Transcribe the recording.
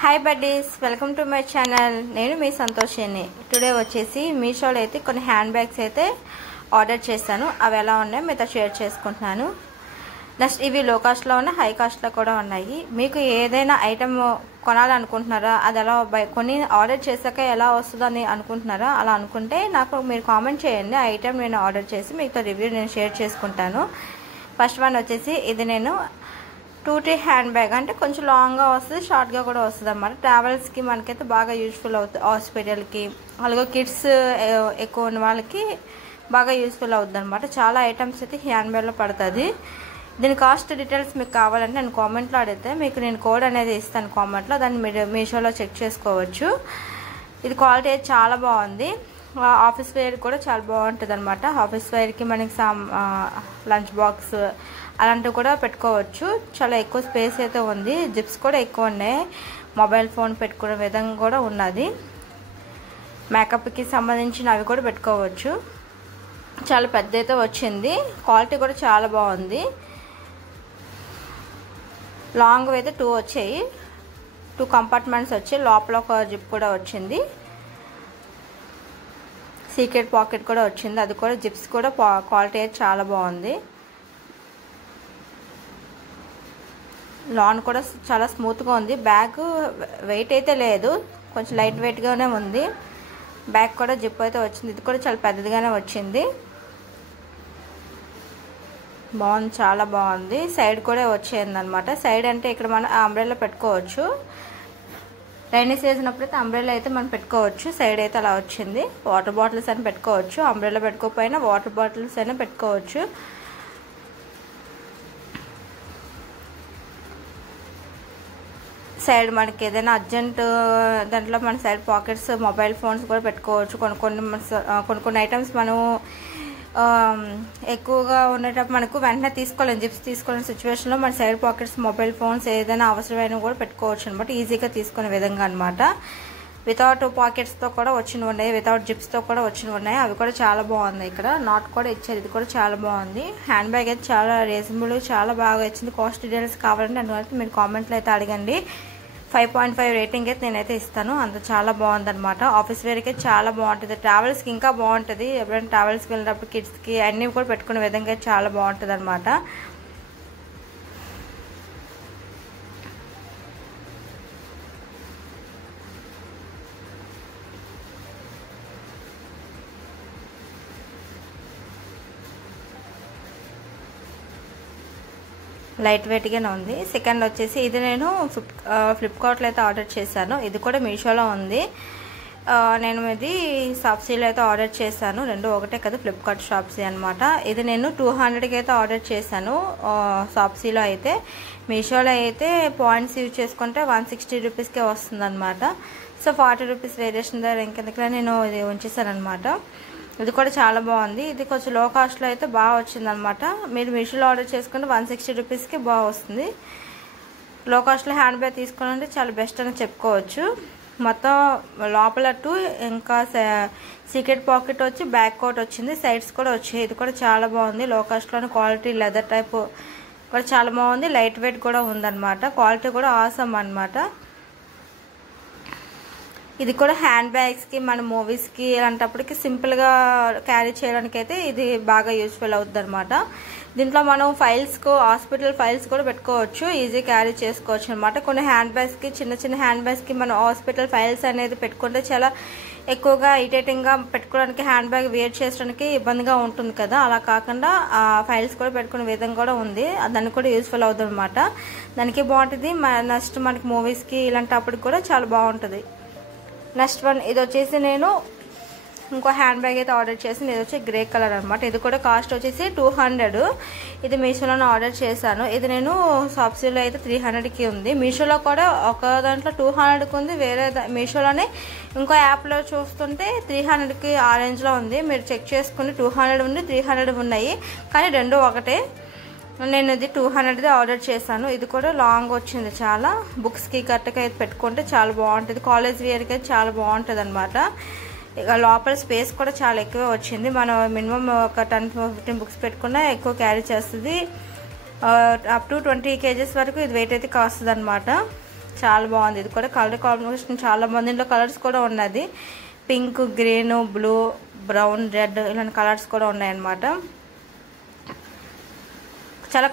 Hi buddies, welcome to my channel. నేను మీ Santoshini. Today వచ్చేసి మీషోలో అయితే కొన్ని హ్యాండ్ బ్యాగ్స్ అయితే ఆర్డర్ చేశాను. అవి ఎలా ఉన్నాయో మీతో షేర్ చేసుకుంటున్నాను. నెక్స్ట్ ఇవి లో కాస్ట్లో ఉన్నాయి, హై కాస్ట్లో కూడా ఉన్నాయి. మీకు ఏదైనా ఐటమ్ కొనాలనుకుంటున్నారా, అది ఎలా కొన్ని ఆర్డర్ చేశాక ఎలా వస్తుందని అనుకుంటున్నారా? అలా అనుకుంటే నాకు మీరు కామెంట్ చేయండి. ఆ ఐటమ్ నేను ఆర్డర్ చేసి మీతో రివ్యూ నేను షేర్ చేసుకుంటాను. ఫస్ట్ వన్ వచ్చేసి ఇది నేను 2T హ్యాండ్ బ్యాగ్, అంటే కొంచెం లాంగ్గా వస్తుంది, షార్ట్గా కూడా వస్తుంది అన్నమాట. ట్రావెల్స్కి మనకైతే బాగా యూజ్ఫుల్ అవుతుంది. హాస్పిటల్కి అలాగే కిడ్స్ ఎక్కువ ఉన్న వాళ్ళకి బాగా యూజ్ఫుల్ అవుతుంది అనమాట. చాలా ఐటమ్స్ అయితే హ్యాండ్ బ్యాగ్లో పడుతుంది. దీని కాస్ట్ డీటెయిల్స్ మీకు కావాలంటే నేను కామెంట్లో అడిగితే మీకు నేను కోడ్ అనేది ఇస్తాను కామెంట్లో, దాన్ని మీరు మీషోలో చెక్ చేసుకోవచ్చు. ఇది క్వాలిటీ అయితే చాలా బాగుంది. ఆఫీస్ వేర్ కూడా చాలా బాగుంటుంది అనమాట. ఆఫీస్ వేర్కి మనకి లంచ్ బాక్స్ అలాంటివి కూడా పెట్టుకోవచ్చు. చాలా ఎక్కువ స్పేస్ అయితే ఉంది. జిప్స్ కూడా ఎక్కువ ఉన్నాయి. మొబైల్ ఫోన్ పెట్టుకునే విధంగా కూడా ఉన్నది. మేకప్కి సంబంధించిన అవి కూడా పెట్టుకోవచ్చు. చాలా పెద్ద అయితే వచ్చింది. క్వాలిటీ కూడా చాలా బాగుంది. లాంగ్ అయితే 2 వచ్చాయి. 2 కంపార్ట్మెంట్స్ వచ్చాయి. లోపల ఒక జిప్ కూడా వచ్చింది. సీక్రెట్ పాకెట్ కూడా వచ్చింది. అది కూడా జిప్స్ కూడా క్వాలిటీ అయితే చాలా బాగుంది. లాన్ కూడా చాలా స్మూత్గా ఉంది. బ్యాగ్ వెయిట్ అయితే లేదు, కొంచెం లైట్ వెయిట్గానే ఉంది. బ్యాగ్ కూడా జిప్ అయితే వచ్చింది. ఇది కూడా చాలా పెద్దదిగానే వచ్చింది. బాగుంది, చాలా బాగుంది. సైడ్ కూడా వచ్చేది అనమాట. సైడ్ అంటే ఇక్కడ మనం అంబ్రెల్లా పెట్టుకోవచ్చు. రైనీ సీజన్ అప్పుడైతే అంబ్రెల్లా అయితే మనం పెట్టుకోవచ్చు. సైడ్ అయితే అలా వచ్చింది. వాటర్ బాటిల్స్ అని పెట్టుకోవచ్చు. అంబ్రెల్లా పెట్టుకోకపోయినా వాటర్ బాటిల్స్ అయినా పెట్టుకోవచ్చు. సైడ్ మనకి ఏదైనా అర్జెంట్ దాంట్లో మన సైడ్ పాకెట్స్ మొబైల్ ఫోన్స్ కూడా పెట్టుకోవచ్చు. కొన్ని ఐటమ్స్ మనం ఎక్కువగా ఉండేటప్పుడు మనకు వెంటనే తీసుకోలేము, జిప్స్ తీసుకోలేని సిచ్యువేషన్లో మన సైడ్ పాకెట్స్ మొబైల్ ఫోన్స్ ఏదైనా అవసరమైన కూడా పెట్టుకోవచ్చు అనమాట. ఈజీగా తీసుకునే విధంగా అనమాట. వితౌట్ పాకెట్స్తో కూడా వచ్చినవి ఉన్నాయి, వితౌట్ జిప్స్తో కూడా వచ్చినవి ఉన్నాయి. అవి కూడా చాలా బాగున్నాయి. ఇక్కడ నాట్ కూడా ఇచ్చారు. ఇది కూడా చాలా బాగుంది. హ్యాండ్ బ్యాగ్ అయితే చాలా రీజనబుల్, చాలా బాగా వచ్చింది. కాస్ట్ డీటెయిల్స్ కావాలంటే అందువల్ల మీరు కామెంట్లో అయితే అడగండి. 5.5 రేటింగ్ అయితే నేనైతే ఇస్తాను. అంత చాలా బాగుంది అనమాట. ఆఫీస్ వేర్కి చాలా బాగుంటుంది. ట్రావెల్స్కి ఇంకా బాగుంటుంది. ఎప్పుడైనా ట్రావెల్స్కి వెళ్ళినప్పుడు కిడ్స్కి అన్నీ కూడా పెట్టుకునే విధంగా చాలా బాగుంటుంది అనమాట. లైట్ వెయిట్గానే ఉంది. సెకండ్ వచ్చేసి ఇది నేను ఫ్లిప్కార్ట్లో అయితే ఆర్డర్ చేశాను. ఇది కూడా మీషోలో ఉంది. నేను ఇది షాప్సీలో అయితే ఆర్డర్ చేశాను. రెండు ఒకటే కదా, ఫ్లిప్కార్ట్ షాప్సీ అనమాట. ఇది నేను 200కి అయితే ఆర్డర్ చేశాను షాప్సీలో అయితే. మీషోలో అయితే పాయింట్స్ యూజ్ చేసుకుంటే 160 రూపీస్కే వస్తుంది అనమాట. సో 40 రూపీస్ వేరియేషన్ ద్వారా ఇంకెందుకు నేను ఇది ఉంచేసాను అనమాట. ఇది కూడా చాలా బాగుంది. ఇది కొంచెం లో కాస్ట్లో అయితే బాగా వచ్చింది అనమాట. మీరు మీషోలో ఆర్డర్ చేసుకుంటే 160 రూపీస్కి బాగా వస్తుంది. లో కాస్ట్లో హ్యాండ్ బ్యాగ్ తీసుకోవాలంటే చాలా బెస్ట్ అని చెప్పుకోవచ్చు. మొత్తం లోపల 2 ఇంకా సీక్రెట్ పాకెట్ వచ్చి బ్యాక్ కోట్ వచ్చింది. సైడ్స్ కూడా వచ్చాయి. ఇది కూడా చాలా బాగుంది. లో కాస్ట్లోని క్వాలిటీ లెదర్ టైప్ కూడా చాలా బాగుంది. లైట్ వెయిట్ కూడా ఉందన్నమాట. క్వాలిటీ కూడా ఆసమ్ అనమాట. ఇది కూడా హ్యాండ్ బ్యాగ్స్కి మన మూవీస్కి ఇలాంటప్పటికి సింపుల్గా క్యారీ చేయడానికి అయితే ఇది బాగా యూజ్ఫుల్ అవుతుంది అనమాట. దీంట్లో మనం ఫైల్స్కు హాస్పిటల్ ఫైల్స్ కూడా పెట్టుకోవచ్చు. ఈజీ క్యారీ చేసుకోవచ్చు అనమాట. కొన్ని హ్యాండ్ బ్యాగ్స్కి చిన్న చిన్న హ్యాండ్ బ్యాగ్స్కి మనం హాస్పిటల్ ఫైల్స్ అనేది పెట్టుకుంటే చాలా ఎక్కువగా ఇరిటేటింగ్గా పెట్టుకోవడానికి హ్యాండ్ బ్యాగ్ వేర్ చేయడానికి ఇబ్బందిగా ఉంటుంది కదా. అలా కాకుండా ఫైల్స్ కూడా పెట్టుకునే విధంగా కూడా ఉంది. దానికి కూడా యూజ్ఫుల్ అవుతుంది అనమాట. దానికి బాగుంటుంది. నెక్స్ట్ మనకి మూవీస్కి ఇలాంటప్పటికి కూడా చాలా బాగుంటుంది. నెక్స్ట్ వన్ ఇది వచ్చేసి నేను ఇంకో హ్యాండ్ బ్యాగ్ అయితే ఆర్డర్ చేసింది. ఇది వచ్చి గ్రే కలర్ అనమాట. ఇది కూడా కాస్ట్ వచ్చేసి 200. ఇది మీషోలోనే ఆర్డర్ చేశాను. ఇది నేను షాప్సీలో అయితే 300కి ఉంది. మీషోలో కూడా ఒక దాంట్లో 200కి ఉంది. వేరే మీషోలోనే ఇంకో యాప్లో చూస్తుంటే 300కి ఆ రేంజ్లో ఉంది. మీరు చెక్ చేసుకుని 200 ఉంది, 300 ఉన్నాయి, కానీ రెండు ఒకటే. నేను ఇది 200ది ఆర్డర్ చేశాను. ఇది కూడా లాంగ్ వచ్చింది. చాలా బుక్స్కి గట్టకి అయితే పెట్టుకుంటే చాలా బాగుంటుంది. కాలేజ్ వేర్కి అయితే చాలా బాగుంటుంది అనమాట. ఇక లోపల స్పేస్ కూడా చాలా ఎక్కువ వచ్చింది. మనం మినిమం ఒక 10-15 బుక్స్ పెట్టుకున్నా ఎక్కువ క్యారీ చేస్తుంది. అప్ టు 20 kgs వరకు ఇది వెయిట్ అయితే కాస్తుంది అనమాట. చాలా బాగుంది. ఇది కూడా కలర్ కాంబినేషన్ చాలా బాగుంది. దీంట్లో కలర్స్ కూడా ఉన్నది, pink, green, blue, brown, red ఇలాంటి కలర్స్ కూడా ఉన్నాయన్నమాట. చాలా